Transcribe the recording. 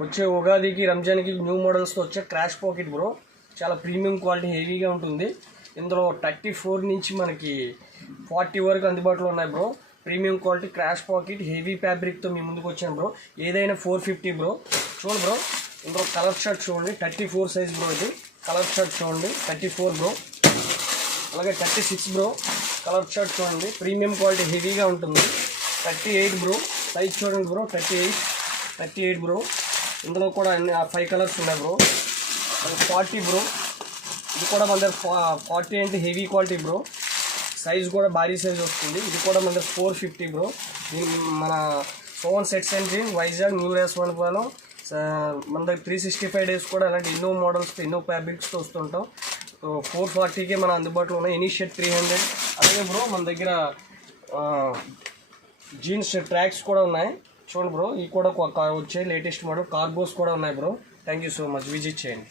వచ్చే ఉగాదికి రంజాన్కి న్యూ మోడల్స్తో వచ్చే క్రాష్ పాకెట్ బ్రో. చాలా ప్రీమియం క్వాలిటీ హెవీగా ఉంటుంది. ఇందులో 34 నుంచి మనకి 40 వరకు అందుబాటులో ఉన్నాయి bro. Premium quality crash pocket heavy ఫ్యాబ్రిక్తో మీ ముందుకు వచ్చాను బ్రో. ఏదైనా 450 బ్రో. చూడండి బ్రో, ఇందులో కలర్ షర్ట్ చూడండి, 34 సైజ్ బ్రో. ఇది కలర్ షర్ట్ చూడండి, 34 బ్రో. అలాగే 36 బ్రో. కలర్ షర్ట్ చూడండి, ప్రీమియం క్వాలిటీ హెవీగా ఉంటుంది. 38 బ్రో. సైజ్ చూడండి బ్రో, 38 బ్రో. ఇందులో కూడా 5 కలర్స్ ఉన్నాయి బ్రో. 40 బ్రో. ఇది కూడా మన దగ్గర 40 అంటే హెవీ క్వాలిటీ బ్రో. సైజ్ కూడా భారీ సైజ్ వస్తుంది. ఇది కూడా మన దగ్గర 450 బ్రో. మన సోన్ సెట్స్ అండ్ వైజాగ్ న్యూ రేస్వాన్పాలెం మన దగ్గర 365 డేస్ కూడా అలాంటి ఎన్నో మోడల్స్తో ఎన్నో ఫ్యాబ్రిక్స్తో వస్తుంటాం. 440కే మన అందుబాటులో ఉన్నాయి. Any shirt 300. అలాగే బ్రో మన దగ్గర జీన్స్ ట్రాక్స్ కూడా ఉన్నాయి. చూడండి బ్రో, ఇవి కూడా వచ్చే లేటెస్ట్ మోడల్ కార్గోస్ కూడా ఉన్నాయి bro. Thank you so much, visit చేయండి.